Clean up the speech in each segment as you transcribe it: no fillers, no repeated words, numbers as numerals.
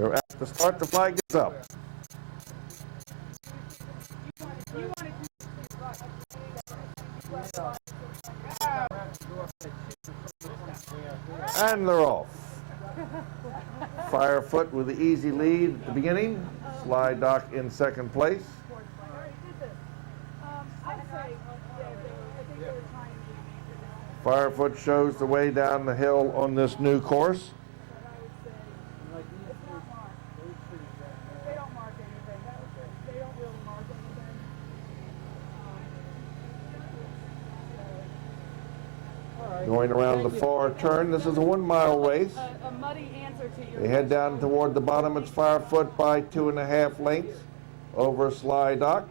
They're at the start, the flag is up. And they're off. Firefoot with the easy lead at the beginning. Slide Dock in second place. Firefoot shows the way down the hill on this new course. Going around the far turn, this is a 1 mile race. A muddy answer to your They head down toward the bottom. It's Firefoot by 2.5 lengths over Slide Dock.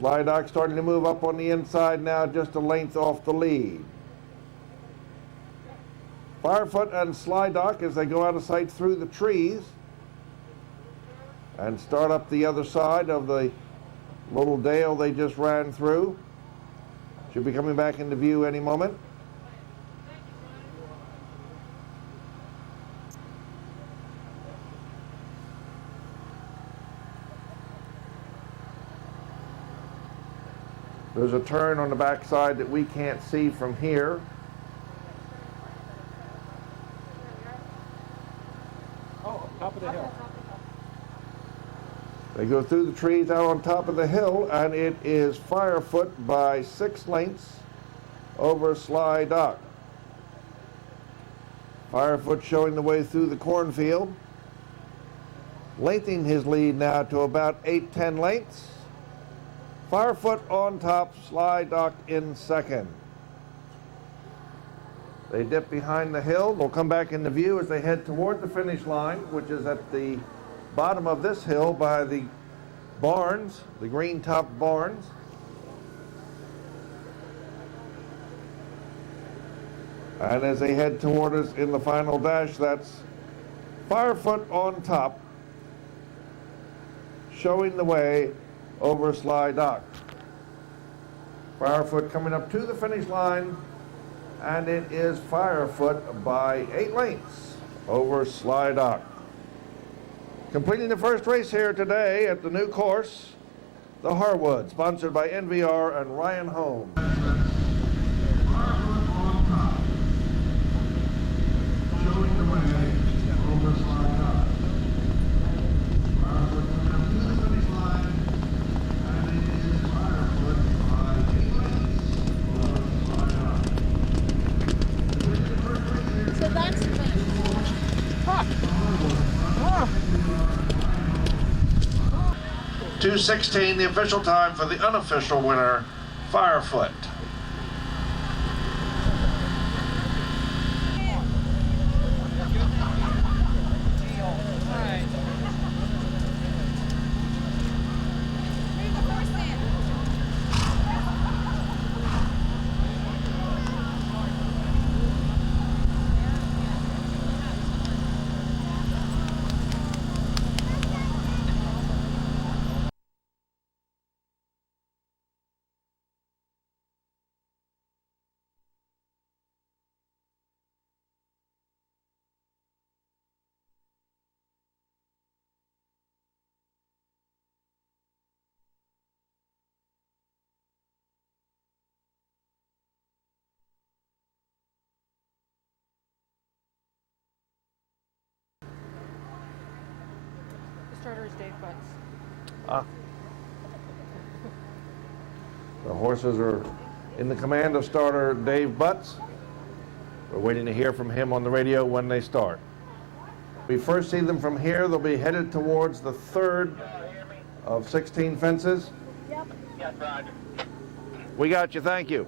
Slide Dock starting to move up on the inside now, just a length off the lead. Firefoot and Slide Dock as they go out of sight through the trees and start up the other side of the little dale they just ran through. Should be coming back into view any moment. There's a turn on the backside that we can't see from here. Oh, top of the hill. They go through the trees out on top of the hill, and it is Firefoot by 6 lengths over Slide Dock. Firefoot showing the way through the cornfield, lengthening his lead now to about 8-10 lengths. Firefoot on top, Slide Dock in second. They dip behind the hill. They'll come back into view as they head toward the finish line, which is at the bottom of this hill by the barns, the green top barns. And as they head toward us in the final dash, that's Firefoot on top, showing the way over Slide Dock. Firefoot coming up to the finish line, and it is Firefoot by 8 lengths over Slide Dock. Completing the first race here today at the new course, the Harwood, sponsored by NVR and Ryan Holmes. Showing the way over Slide Dock. Firefoot coming up to the finish line, and it is Firefoot by 8 lengths over Slide Dock. Completing the first race here today. So that's the 2:16, the official time for the unofficial winner, Firefoot. starter is Dave Butts. The horses are in the command of starter Dave Butts. We're waiting to hear from him on the radio when they start. We first see them from here. They'll be headed towards the third of 16 fences. Yep. Yes, Roger. We got you, thank you.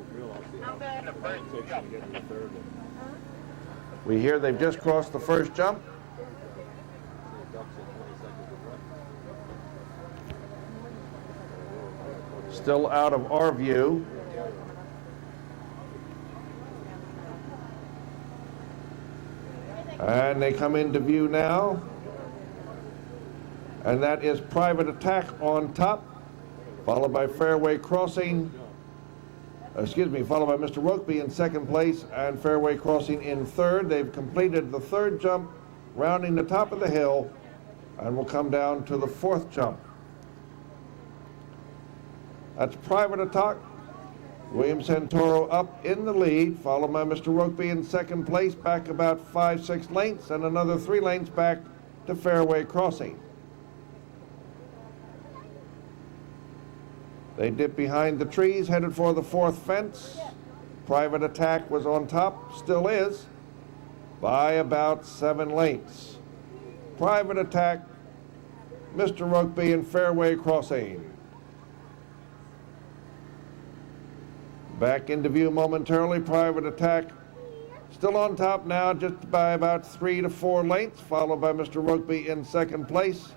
We hear they've just crossed the first jump. Still out of our view. And they come into view now. And that is Private Attack on top, followed by Fairway Crossing. Followed by Mr. Rokeby in second place and Fairway Crossing in third. They've completed the third jump rounding the top of the hill, and will come down to the fourth jump. That's Private Attack. William Santoro up in the lead, followed by Mr. Rokeby in second place, back about 5-6 lengths, and another 3 lengths back to Fairway Crossing. They dip behind the trees, headed for the fourth fence. Private Attack was on top, still is, by about 7 lengths. Private Attack, Mr. Rokeby, and Fairway Crossing. Back into view momentarily, Private Attack still on top now, just by about 3 to 4 lengths, followed by Mr. Rokeby in second place.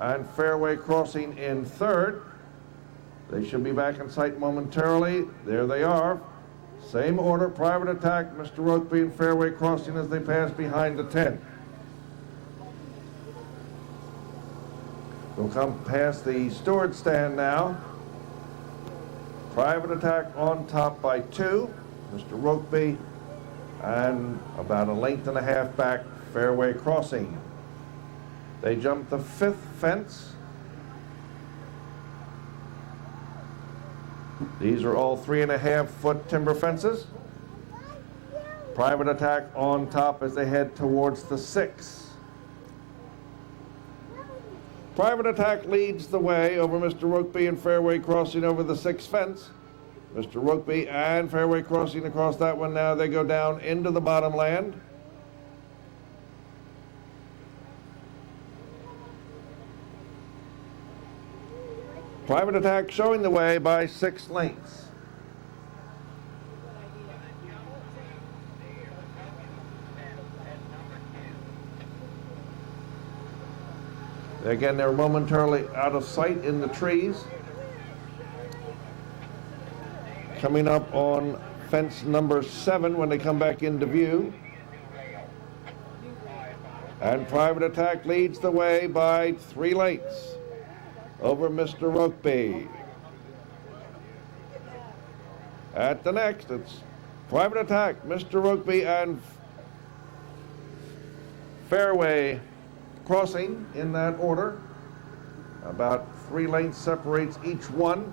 And Fairway Crossing in third. They should be back in sight momentarily. There they are. Same order, Private Attack, Mr. Rokeby, and Fairway Crossing as they pass behind the 10. We'll come past the steward stand now. Private Attack on top by 2, Mr. Rokeby, and about 1.5 lengths back, Fairway Crossing. They jump the 5th fence. These are all 3.5-foot timber fences. Private Attack on top as they head towards the 6th. Private Attack leads the way over Mr. Rokeby and Fairway Crossing over the 6th fence. Mr. Rokeby and Fairway Crossing across that one now. They go down into the bottom land. Private Attack showing the way by 6 lengths. Again, they're momentarily out of sight in the trees. Coming up on fence number 7 when they come back into view. And Private Attack leads the way by 3 lengths over Mr. Rokeby. At the next, it's Private Attack, Mr. Rokeby, and Fairway Crossing in that order. About 3 lengths separates each one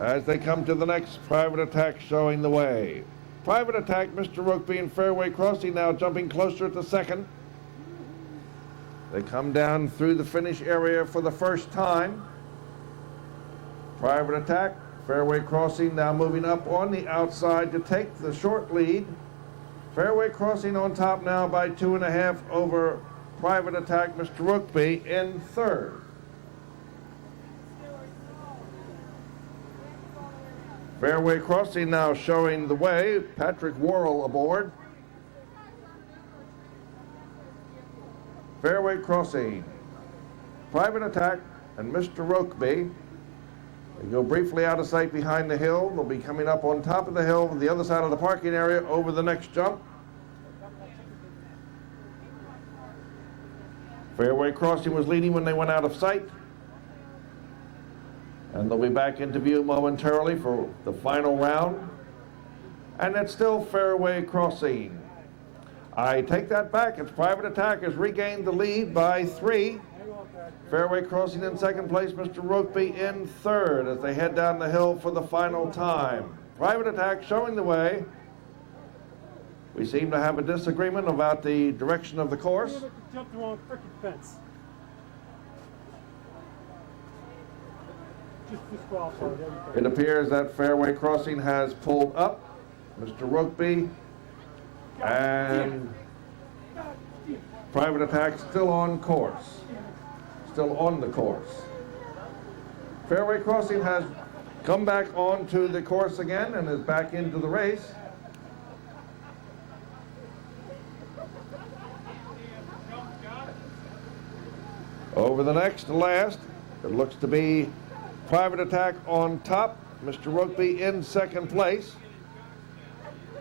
as they come to the next. Private Attack showing the way. Private Attack, Mr. Rokeby, and Fairway Crossing now jumping closer to second. They come down through the finish area for the first time. Private Attack, Fairway Crossing now moving up on the outside to take the short lead. Fairway Crossing on top now by 2.5 over Private Attack, Mr. Rokeby in third. Fairway Crossing now showing the way. Patrick Worrell aboard. Fairway Crossing, Private Attack, and Mr. Rokeby. They go briefly out of sight behind the hill. They'll be coming up on top of the hill from the other side of the parking area over the next jump. Fairway Crossing was leading when they went out of sight. And they'll be back into view momentarily for the final round. And it's still Fairway Crossing. I take that back. It's Private Attack has regained the lead by 3. Fairway Crossing in second place, Mr. Rokeby in third as they head down the hill for the final time. Private Attack showing the way. We seem to have a disagreement about the direction of the course. Jumped the wrong freaking fence. Just disqualified everything. It appears that Fairway Crossing has pulled up. Mr. Rokeby and Private Attack still on course. Still on the course. Fairway Crossing has come back onto the course again and is back into the race. Over the next to last, it looks to be Private Attack on top, Mr. Rokeby in second place.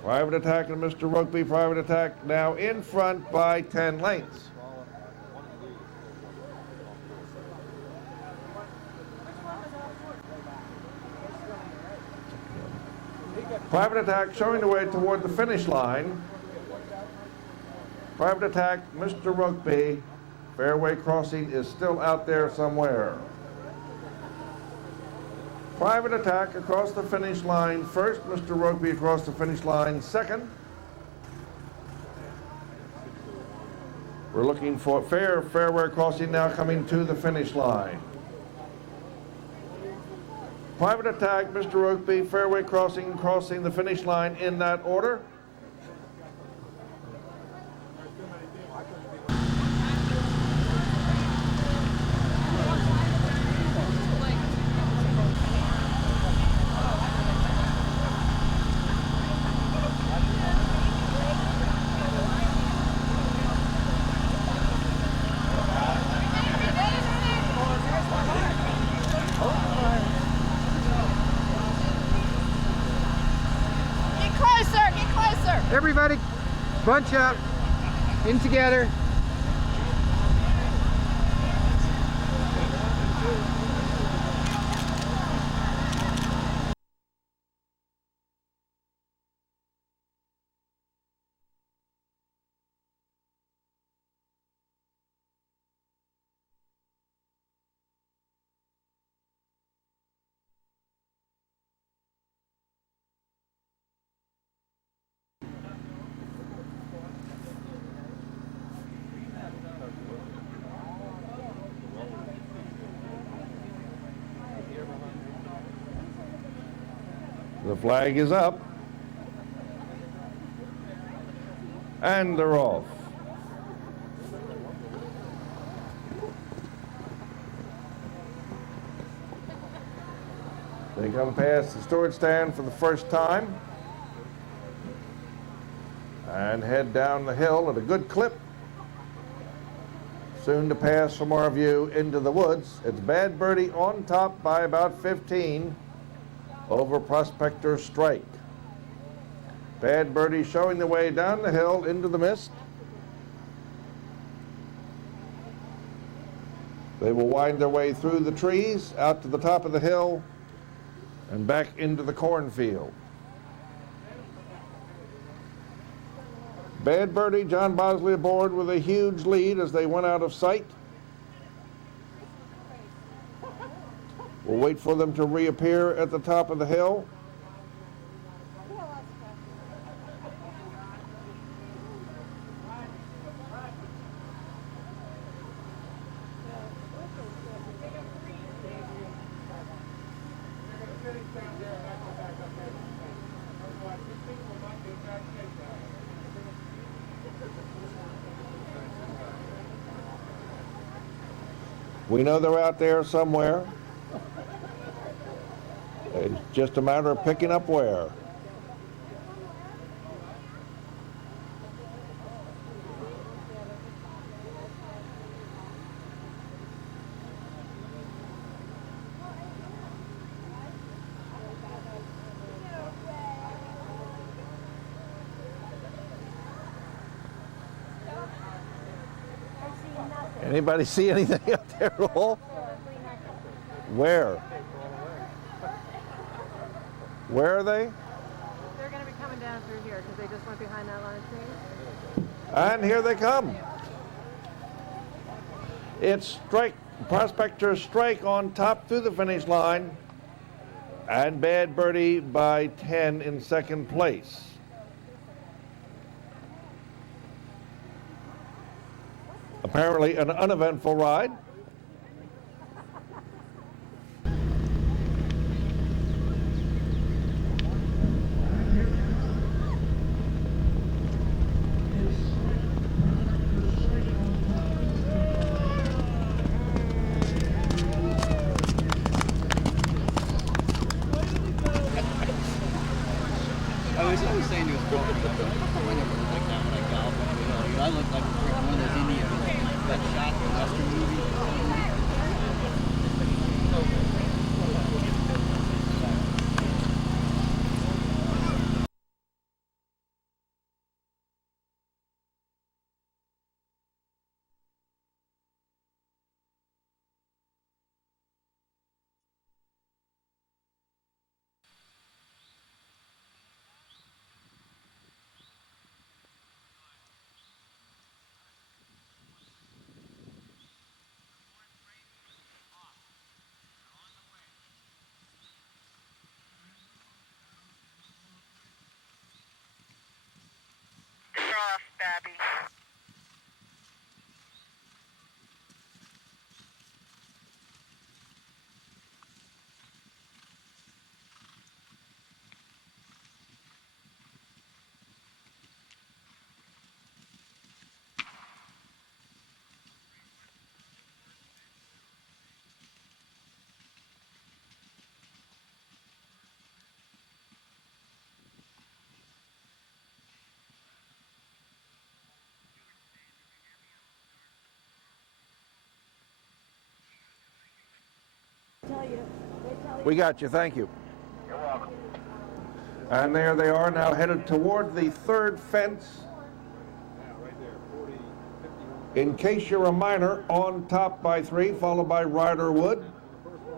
Private Attack and Mr. Rokeby, Private Attack now in front by 10 lengths. Private Attack showing the way toward the finish line. Private attack, Mr. Rugby. Fairway crossing is still out there somewhere. Private attack across the finish line. First, Mr. Rugby across the finish line. Second, we're looking for fairway crossing now coming to the finish line. Private attack, Mr. Rugby, fairway crossing the finish line in that order. Everybody, bunch up, in together. The flag is up. And they're off. They come past the storage stand for the first time and head down the hill at a good clip. Soon to pass from our view into the woods. It's Bad Birdie on top by about 15 over Prospector Strike. Bad Birdie showing the way down the hill into the mist. They will wind their way through the trees, out to the top of the hill, and back into the cornfield. Bad Birdie, John Bosley aboard with a huge lead as they went out of sight. We'll wait for them to reappear at the top of the hill. We know they're out there somewhere. It's just a matter of picking up where. Anybody see anything out there at all? Where? Where are they? They're going to be coming down through here because they just went behind that line of trees. And here they come. It's Prospector Strike on top through the finish line, and Bad Birdie by 10 in second place. Apparently an uneventful ride. I was always saying to his girlfriend, I never looked like that when I golf. I look like one of those Indians that shot in the Western movie. We got you, thank you. You're welcome. And there they are now headed toward the third fence. In case you're a minor, on top by 3, followed by Riderwood.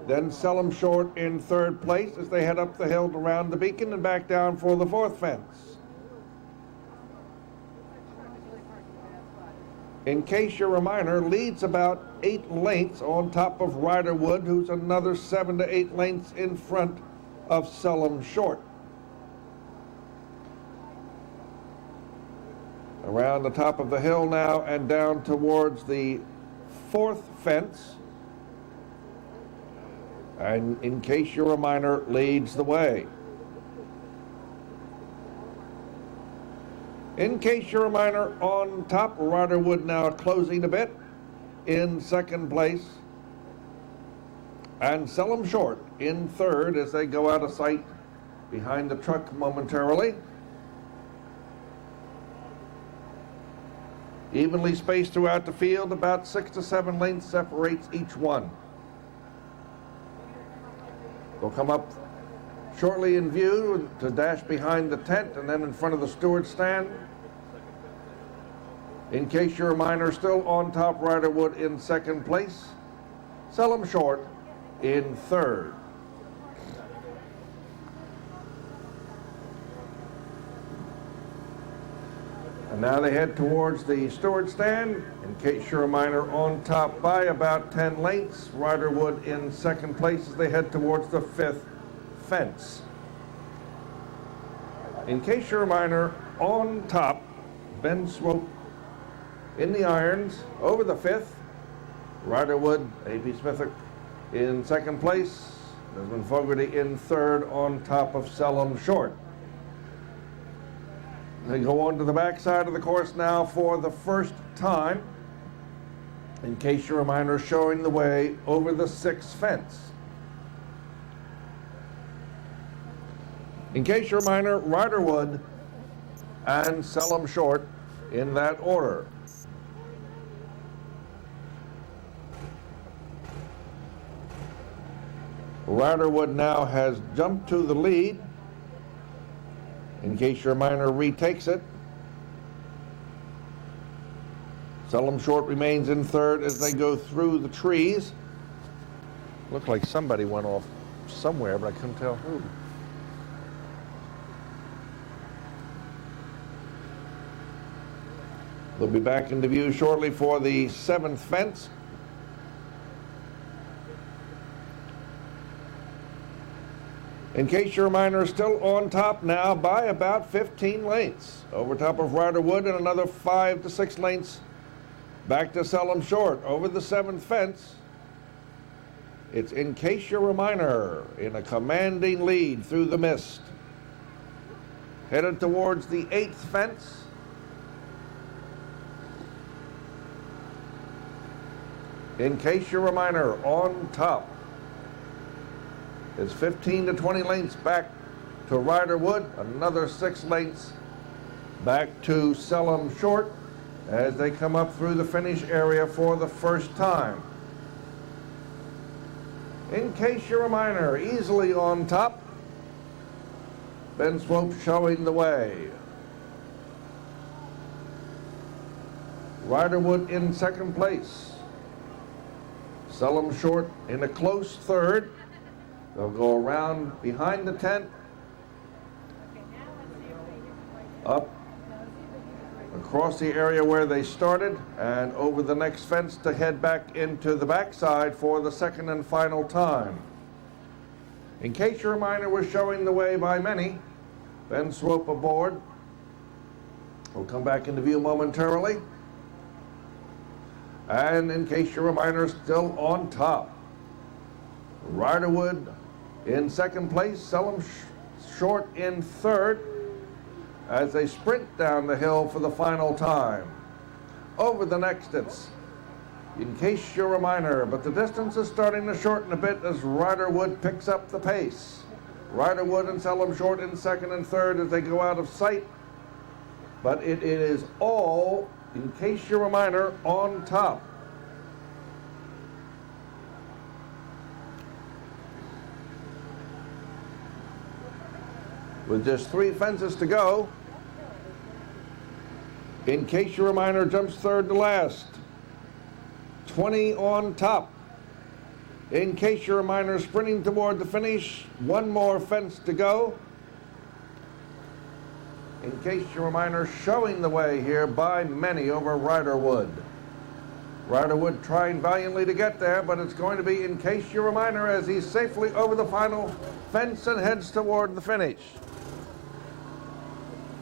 Then Sellum Short in third place as they head up the hill around the beacon and back down for the fourth fence. In case you're a minor, leads about 8 lengths on top of Riderwood, who's another 7 to 8 lengths in front of Sellum Short. Around the top of the hill now and down towards the fourth fence. And In Case You're a Minor leads the way. In Case You're a Minor on top, Riderwood now closing a bit in second place. And Sellum Short in third as they go out of sight behind the truck momentarily. Evenly spaced throughout the field, about 6 to 7 lengths separates each one. They'll come up shortly in view to dash behind the tent and then in front of the steward stand. In Case You're a Minor, still on top, Riderwood in second place. Sellum Short in third. And now they head towards the steward stand. In Case You're a Minor on top by about 10 lengths. Riderwood in second place as they head towards the fifth fence. In Case You're a Minor on top, Ben Swope in the irons over the fifth. Riderwood, A.P. Smithick in second place. Desmond Fogarty in third on top of Sellum Short. They go on to the backside of the course now for the first time. In Case You're a Minor showing the way over the sixth fence. In Case You're a Minor, Riderwood and Sellum Short in that order. Riderwood now has jumped to the lead. In Case You're a Minor retakes it. Sellum Short remains in third as they go through the trees. Looked like somebody went off somewhere, but I couldn't tell who. They'll be back into view shortly for the seventh fence. In Case You're a Minor, still on top now by about 15 lengths. Over top of Riderwood and another 5 to 6 lengths back to Sellum Short. Over the seventh fence, it's In Case You're a Minor in a commanding lead through the mist. Headed towards the eighth fence. In Case You're a Minor on top. It's 15 to 20 lengths back to Riderwood, another 6 lengths back to Sellum Short as they come up through the finish area for the first time. In Case You're a Minor, easily on top. Ben Swope showing the way. Riderwood in second place. Sellum Short in a close third. They'll go around behind the tent, up across the area where they started, and over the next fence to head back into the backside for the second and final time. In Case You're a Minor was showing the way by many. Ben Swope aboard. We'll come back into view momentarily. And In Case You're a Minor still on top. Riderwood in second place, Sellum Short in third as they sprint down the hill for the final time. Over the next, it's In Case You're a Minor, but the distance is starting to shorten a bit as Riderwood picks up the pace. Riderwood and Sellum Short in second and third as they go out of sight, but it is all In Case You're a Minor on top. with just 3 fences to go. In Case You're a Miner jumps third to last. 20 on top. In Case You're a Miner sprinting toward the finish. 1 more fence to go. In Case You're a Miner showing the way here by many over Riderwood. Riderwood trying valiantly to get there, but it's going to be In Case You're a Miner as he's safely over the final fence and heads toward the finish.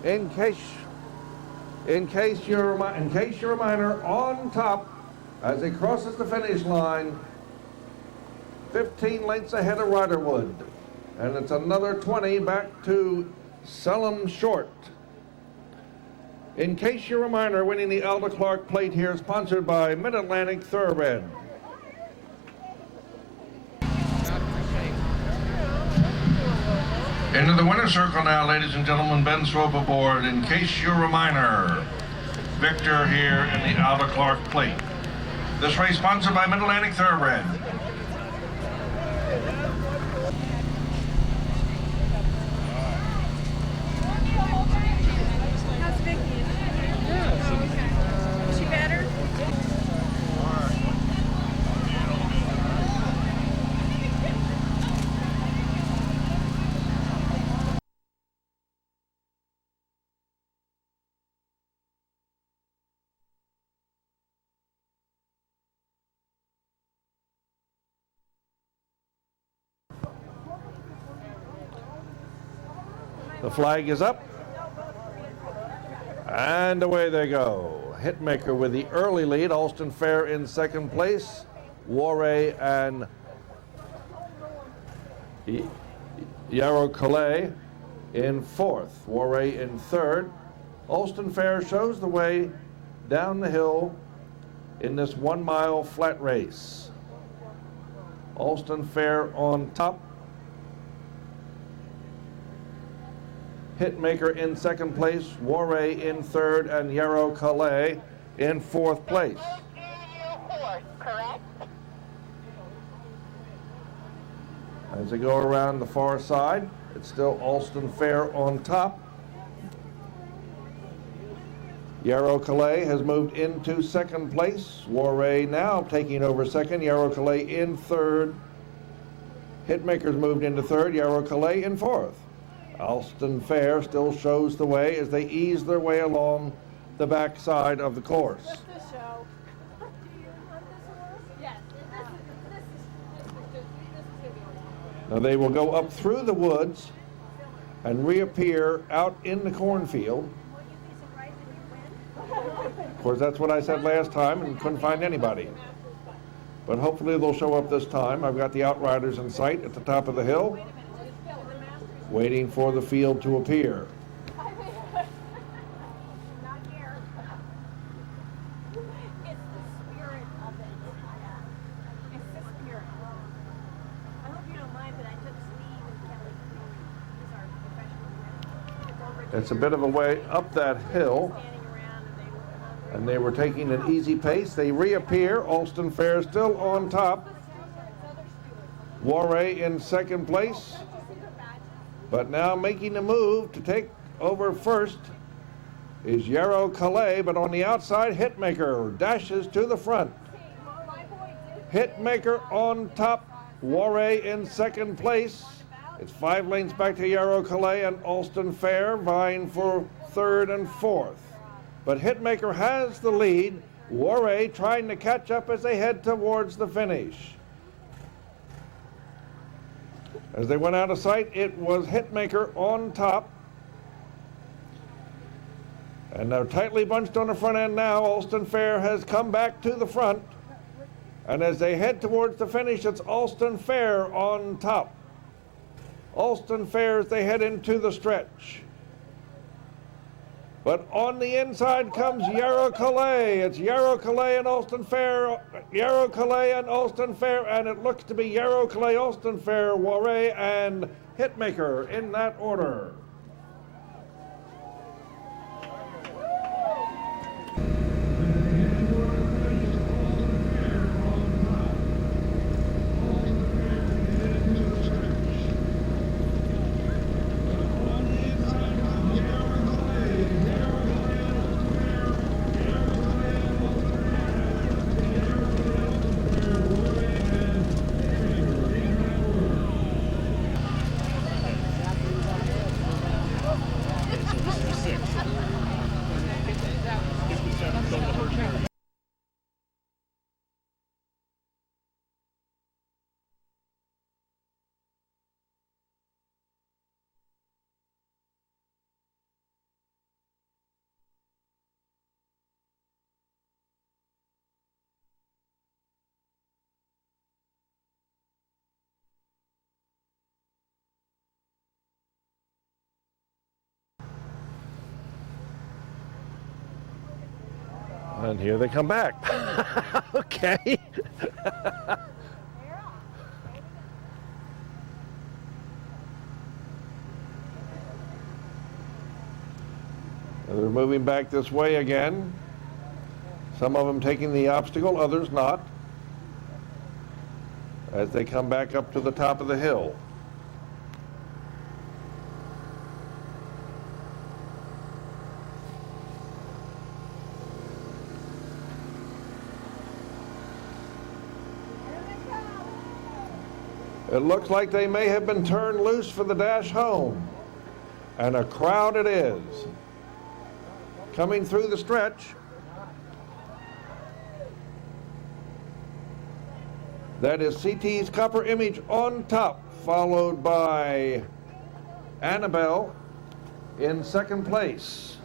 In case you're a Miner on top as he crosses the finish line, 15 lengths ahead of Riderwood, and it's another 20 back to Selim Short. In Case You're a Miner winning the Alda Clark Plate here, sponsored by Mid-Atlantic Thoroughbred. Into the winner's circle now, ladies and gentlemen. Ben Swope aboard. In Case You're a Miner, victor here in the Alda Clark Plate. This race sponsored by Mid-Atlantic Thoroughbred. How's Vicky? Is she better? The flag is up, and away they go. Hitmaker with the early lead, Alston Fair in second place, Warray and Yarrow Calais in fourth, Warray in third. Alston Fair shows the way down the hill in this 1 mile flat race. Alston Fair on top. Hitmaker in second place, Warray in third, and Yarrow Calais in fourth place. As they go around the far side, it's still Alston Fair on top. Yarrow Calais has moved into second place. Warray now taking over second. Yarrow Calais in third. Hitmaker's moved into third. Yarrow Calais in fourth. Alston Fair still shows the way as they ease their way along the back side of the course. What's this show? Do you want this horse? Yes. This is Now they will go up through the woods and reappear out in the cornfield. Will you be surprised if you win? Of course, that's what I said last time and couldn't find anybody. But hopefully they'll show up this time. I've got the outriders in sight at the top of the hill, waiting for the field to appear. Not here. It's the spirit of it. It's the spirit. I hope you don't mind, but I took Steve and Kelly. He's our professional. It's a bit of a way up that hill, and they were taking an easy pace. They reappear. Alston Fair still on top. Warray in second place, but now making a move to take over first is Yarrow Calais, but on the outside, Hitmaker dashes to the front. Hitmaker on top, Warray in second place. It's 5 lanes back to Yarrow Calais and Alston Fair vying for third and fourth. But Hitmaker has the lead. Warray trying to catch up as they head towards the finish. As they went out of sight, it was Hitmaker on top. And they're tightly bunched on the front end now. Alston Fair has come back to the front. And as they head towards the finish, it's Alston Fair on top. Alston Fair as they head into the stretch. But on the inside comes Yarrow Calais. It's Yarrow Calais and Alston Fair, Yarrow Calais and Alston Fair, and it looks to be Yarrow Calais, Alston Fair, Warray, and Hitmaker in that order. And here they come back. Okay. And they're moving back this way again. Some of them taking the obstacle, others not, as they come back up to the top of the hill. It looks like they may have been turned loose for the dash home. And a crowd it is. Coming through the stretch. That is CT's Copper Image on top, followed by Annabelle in second place.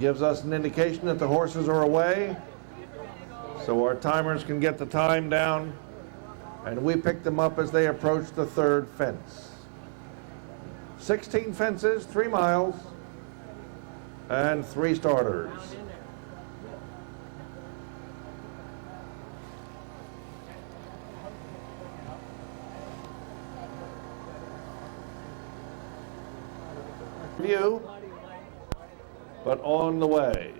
Gives us an indication that the horses are away, so our timers can get the time down, and we pick them up as they approach the third fence. 16 fences, 3 miles, and 3 starters. View, but on the way.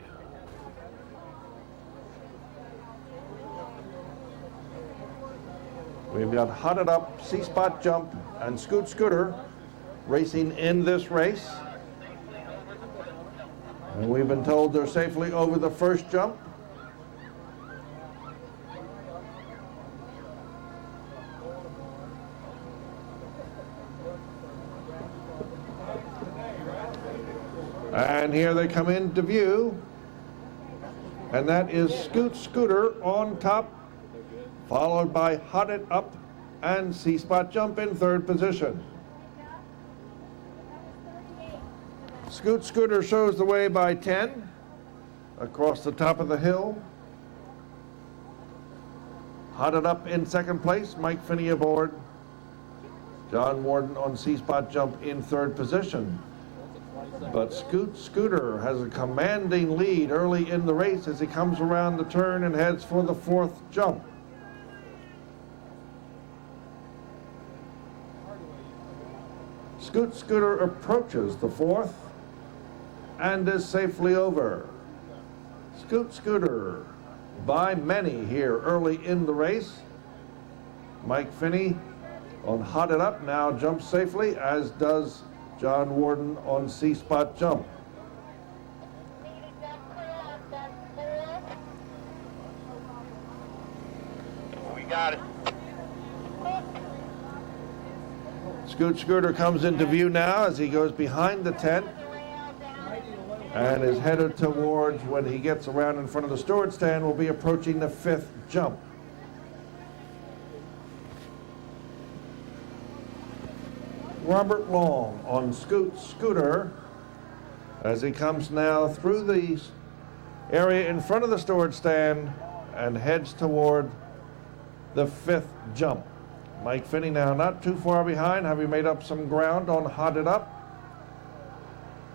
We've got Hotted Up, C-Spot Jump, and Scoot Scooter racing in this race. And we've been told they're safely over the first jump. And here they come into view, and that is Scoot Scooter on top, followed by Hotted Up and C-Spot Jump in third position. Scoot Scooter shows the way by 10 across the top of the hill. Hotted Up in second place, Mike Finney aboard. John Warden on C-Spot Jump in third position. But Scoot Scooter has a commanding lead early in the race as he comes around the turn and heads for the fourth jump. Scoot Scooter approaches the fourth and is safely over. Scoot Scooter by many here early in the race. Mike Finney on Hotted Up now jumps safely, as does John Warden on C-Spot Jump. We got it. Scoot Scooter comes into view now as he goes behind the tent and is headed towards, when he gets around in front of the steward stand, will be approaching the fifth jump. Robert Long on Scoot Scooter as he comes now through the area in front of the steward stand and heads toward the fifth jump. Mike Finney now not too far behind, having made up some ground on Hotted Up,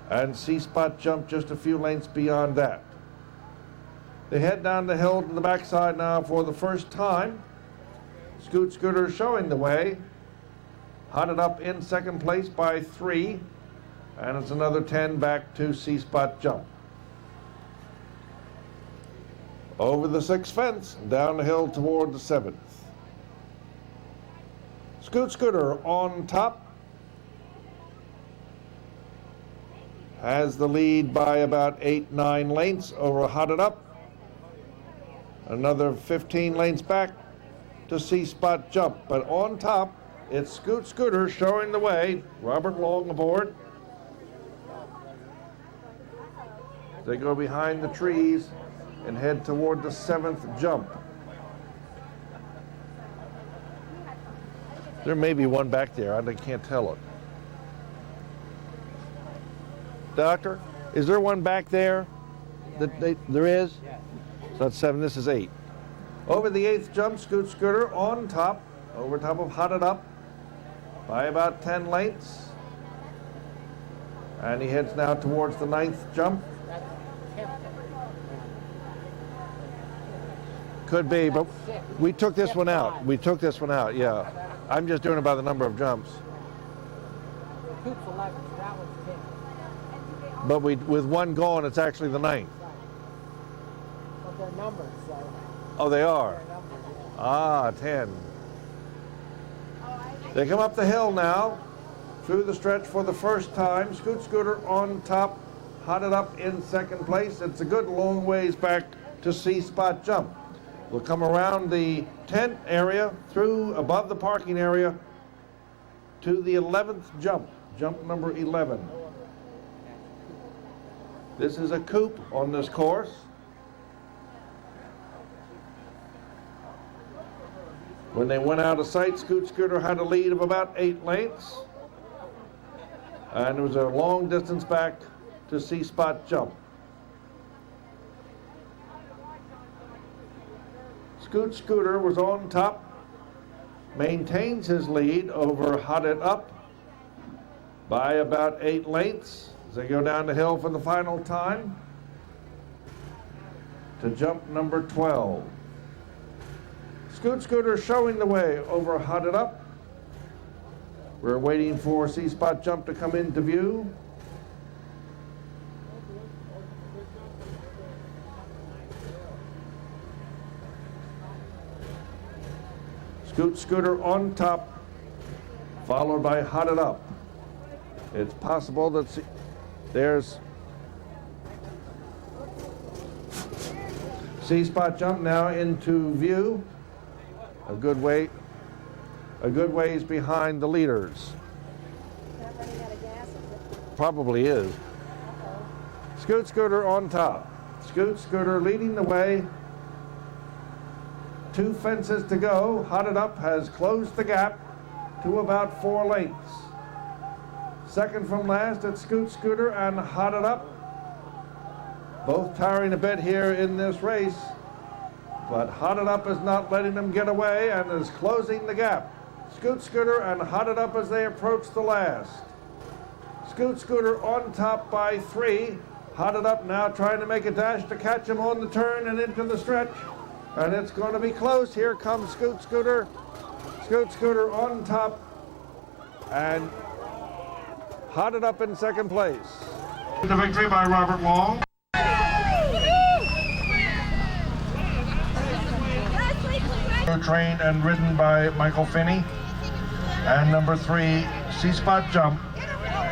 and C-Spot Jump just a few lengths beyond that. They head down the hill to the backside now for the first time. Scoot Scooter showing the way. Hotted Up in second place by 3, and it's another 10 back to C-Spot Jump. Over the 6th fence, down the hill toward the 7th. Scoot Scooter on top has the lead by about 8-9 lengths over Hotted Up. Another 15 lengths back to C-Spot Jump, but on top it's Scoot Scooter showing the way. Robert Long aboard. They go behind the trees and head toward the 7th jump. There may be one back there, I can't tell it. Doctor, Is there one back there? There is? Yes. So that's 7, this is 8. Over the 8th jump, Scoot Scooter on top, over top of Hot It Up by about 10 lengths. And he heads now towards the 9th jump. That's Temple. Could be, but we took this one out. We took this one out, yeah. I'm just doing it by the number of jumps. The coop's 11, so that one's 10. But with one gone, it's actually the 9th. Right. But they're numbered, so Oh, they are? they're numbered, yeah. Ah, 10. They come up the hill now, through the stretch for the first time. Scoot Scooter on top, Hot It Up in 2nd place. It's a good long ways back to C-Spot Jump. We'll come around the tent area, through above the parking area, to the 11th jump, jump number 11. This is a coupe on this course. When they went out of sight, Scoot Scooter had a lead of about 8 lengths. And it was a long distance back to C-Spot Jump. Scoot Scooter was on top, maintains his lead over Hot It Up by about 8 lengths as they go down the hill for the final time to jump number 12. Scoot Scooter showing the way over Hot It Up. We're waiting for C-Spot Jump to come into view. Scoot Scooter on top, followed by Hot It Up. It's possible that there's C-Spot Jump now into view. A good ways behind the leaders. Not running out of gas, is it? Probably is. Scoot Scooter on top. Scoot Scooter leading the way. 2 fences to go. Hot It Up has closed the gap to about 4 lengths. Second from last, it's Scoot Scooter and Hot It Up. Both tiring a bit here in this race, but Hot It Up is not letting them get away and is closing the gap. Scoot Scooter and Hot It Up as they approach the last. Scoot Scooter on top by 3. Hot It Up now trying to make a dash to catch him on the turn and into the stretch. And it's going to be close. Here comes Scoot Scooter. Scoot Scooter on top. And Hot It Up in 2nd place. The victory by Robert Long. Trained and ridden by Michael Finney. And number 3, C-Spot Jump,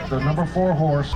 the number 4 horse.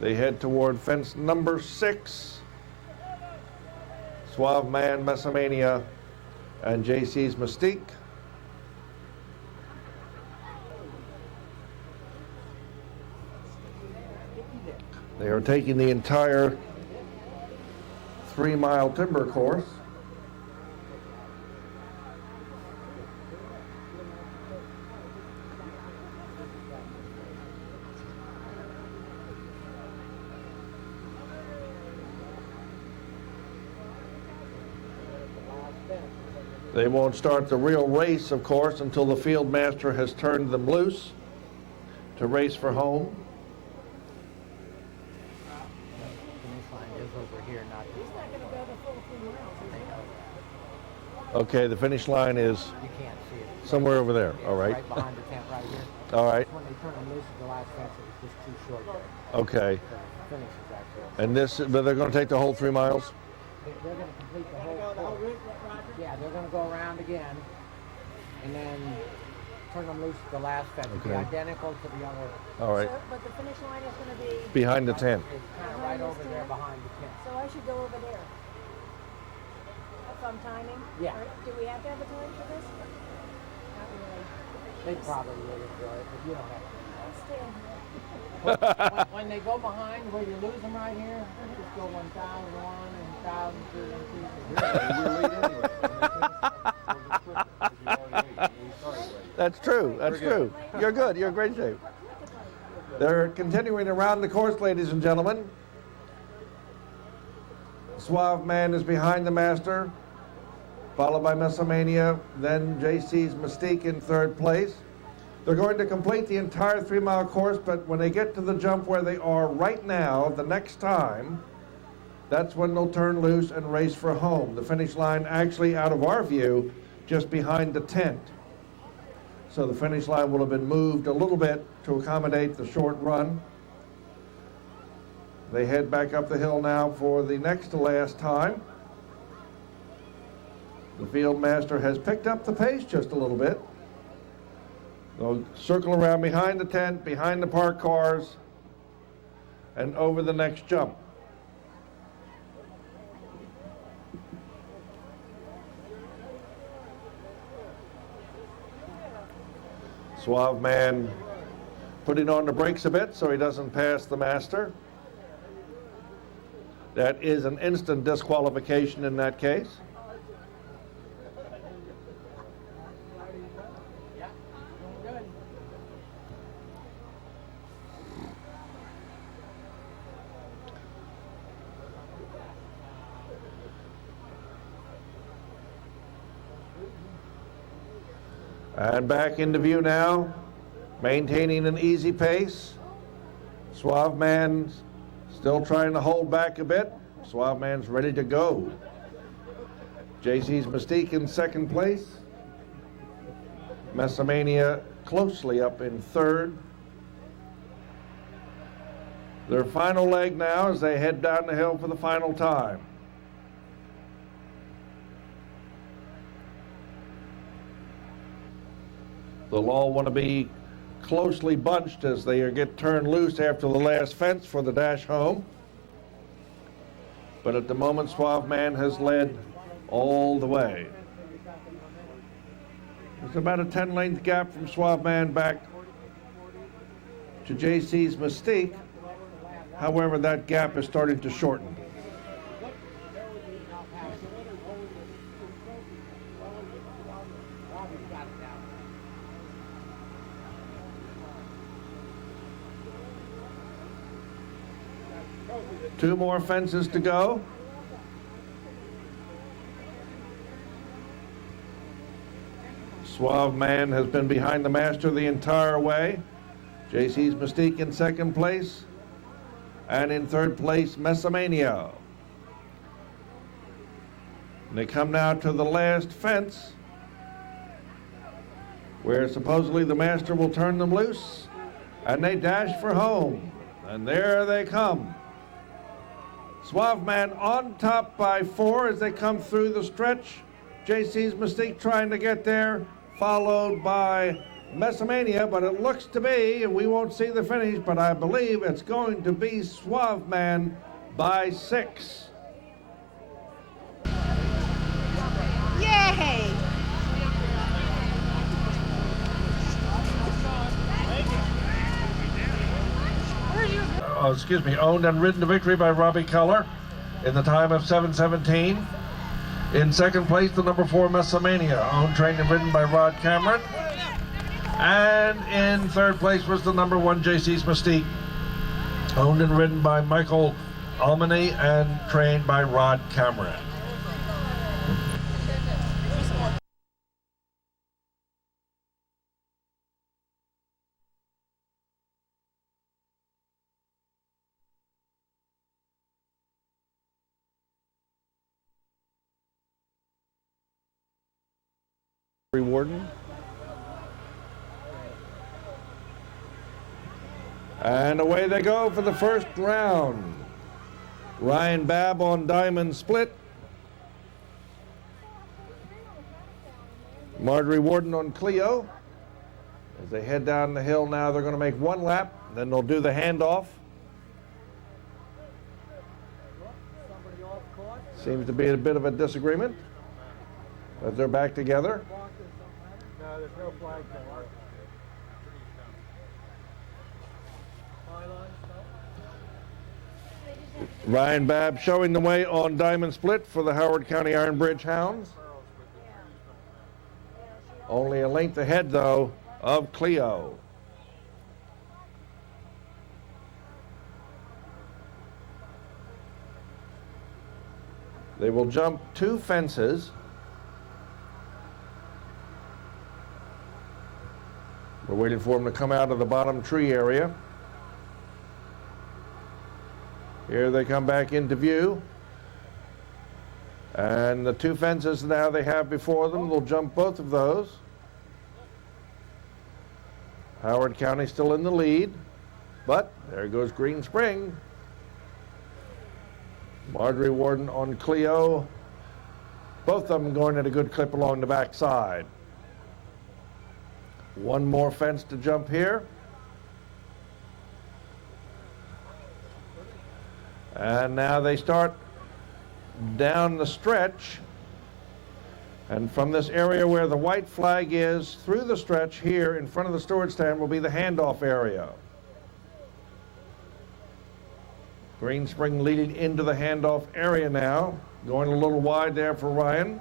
They head toward fence number 6. Suave Man, Messamania, and JC's Mystique. They are taking the entire 3-mile timber course. They won't start the real race, of course, until the field master has turned them loose to race for home. Finish line is over here, not He's not gonna go the full 3 miles, is he? Okay, the finish line is you can't see it. somewhere over there. All right. Right behind the tent right here. All right. When they turn them loose at the last fence, it was just too short there. Okay. So the finish is actually. And this, but they're going to take the whole 3 miles? They're going to complete the whole course. Yeah, they're going to go around again and then turn them loose at the last fence. It'll be Okay. identical to the other. All right. So, but the finish line is gonna be, Behind the tent. It's kind of right over there behind the tent. so I should go over there. If I'm timing? Yeah. Or do we have to have a time for this? Not really. They probably will enjoy it, but you don't have to. I'll stand here. When they go behind, where you lose them right here, just go 1,001 and 1,002. That's true. That's true. You're good. You're in great shape. They're continuing around the course, ladies and gentlemen. Suave Man is behind the master, followed by Messamania, then JC's Mystique in 3rd place. They're going to complete the entire 3-mile course, but when they get to the jump where they are right now, the next time, that's when they'll turn loose and race for home. The finish line actually, out of our view, just behind the tent. So the finish line will have been moved a little bit to accommodate the short run. They head back up the hill now for the next to last time. The field master has picked up the pace just a little bit. They'll circle around behind the tent, behind the parked cars, and over the next jump. Suave Man putting on the brakes a bit so he doesn't pass the master. That is an instant disqualification in that case. And back into view now, maintaining an easy pace. Suave Man still trying to hold back a bit. Suave Man's ready to go. JC's Mystique in 2nd place. Messamania closely up in 3rd. Their final leg now as they head down the hill for the final time. They'll all want to be closely bunched as they get turned loose after the last fence for the dash home. But at the moment, Suave Man has led all the way. There's about a 10-length gap from Suave Man back to JC's Mystique. However, that gap is starting to shorten. Two more fences to go. Suave Man has been behind the master the entire way. JC's Mystique in 2nd place. And in 3rd place, Messamania. And they come now to the last fence, where supposedly the master will turn them loose, and they dash for home. And there they come. Suave Man on top by 4 as they come through the stretch. JC's Mystique trying to get there, followed by Messamania, but it looks to be, and we won't see the finish, but I believe it's going to be Suave Man by 6. Yay! Owned and ridden to victory by Robbie Keller in the time of 7:17. In second place, the number 4 Messamania, owned, trained, and ridden by Rod Cameron. And in third place was the number 1 JC's Mystique, owned and ridden by Michael Almany and trained by Rod Cameron. Warden. And away they go for the first round. Ryan Babb on Diamond Split. Marjorie Warden on Cleo. As they head down the hill now, they're going to make one lap, then they'll do the handoff. Seems to be a bit of a disagreement, but they're back together. No, there's no flag there. Ryan Babb showing the way on Diamond Split for the Howard County Iron Bridge Hounds. Only a length ahead, though, of Cleo. They will jump 2 fences. We're waiting for them to come out of the bottom tree area. Here they come back into view. And the 2 fences now they have before them, they'll jump both of those. Howard County still in the lead, but there goes Green Spring. Marjorie Warden on Cleo. Both of them going at a good clip along the back side. One more fence to jump here. And now they start down the stretch. And from this area where the white flag is, through the stretch here in front of the storage stand will be the handoff area. Green Spring leading into the handoff area now. Going a little wide there for Ryan.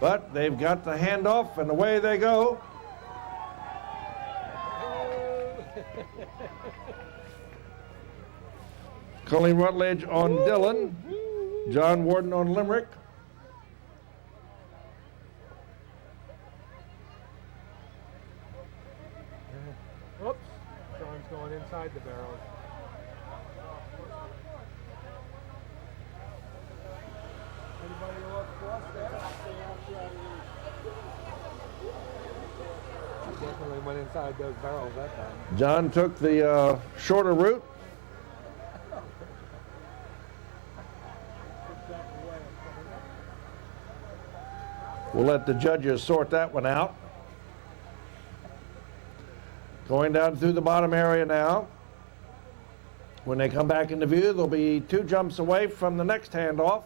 But they've got the handoff and away they go. Colleen Rutledge on Dillon. John Warden on Limerick. Oops. John's going inside the barrels. Anybody who wants to cross there? Definitely went inside those barrels that time. John took the shorter route. We'll let the judges sort that one out. Going down through the bottom area now. When they come back into view, they'll be 2 jumps away from the next handoff.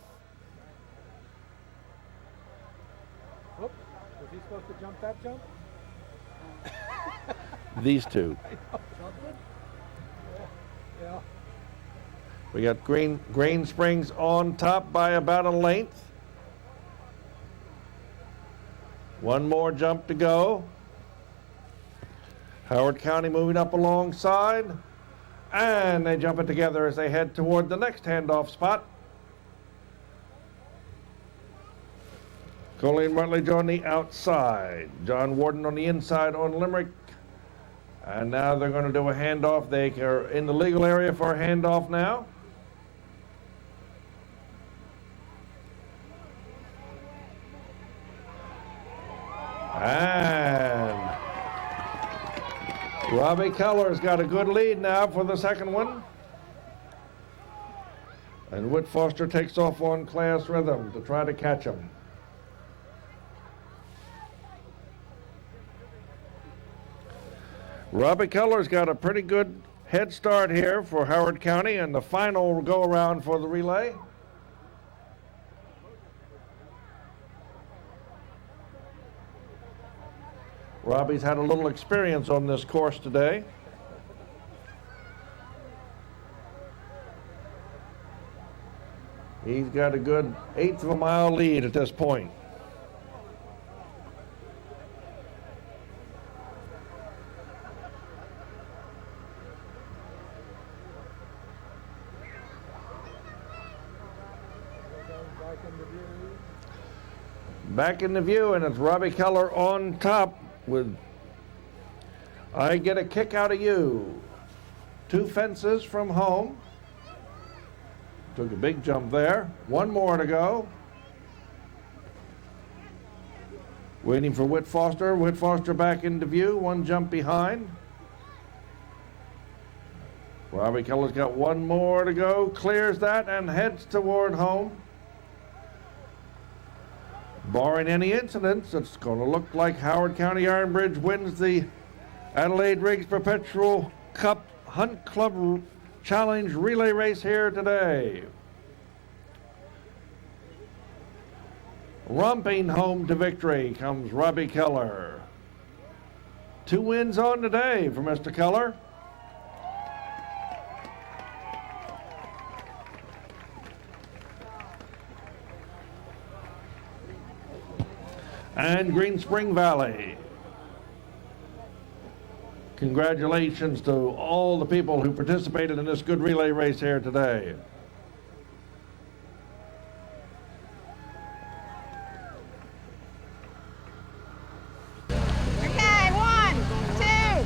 Oops. Was he supposed to jump that jump? These 2. Yeah. We got Green Springs on top by about a length. One more jump to go. Howard County moving up alongside. And they jump it together as they head toward the next handoff spot. Colleen Rutledge on the outside. John Warden on the inside on Limerick. And now they're going to do a handoff. They are in the legal area for a handoff now. And Robbie Keller's got a good lead now for the second one. And Whit Foster takes off on Class Rhythm to try to catch him. Robbie Keller's got a pretty good head start here for Howard County and the final go around for the relay. Robbie's had a little experience on this course today. He's got a good 1/8 of a mile lead at this point. Back in the view, and it's Robbie Keller on top with I Get a Kick Out of You. 2 fences from home. Took a big jump there. 1 more to go. Waiting for Whit Foster. Whit Foster back into view. 1 jump behind. Robbie Keller's got 1 more to go. Clears that and heads toward home. Barring any incidents, it's going to look like Howard County Iron Bridge wins the Adelaide Riggs Perpetual Cup Hunt Club Challenge relay race here today. Romping home to victory comes Robbie Keller. 2 wins on today for Mr. Keller. And Green Spring Valley. Congratulations to all the people who participated in this good relay race here today. Okay, 1, 2,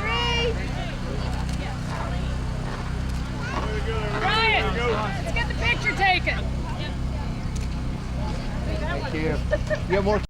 3. Ryan, let's get the picture taken. Thank you. You have more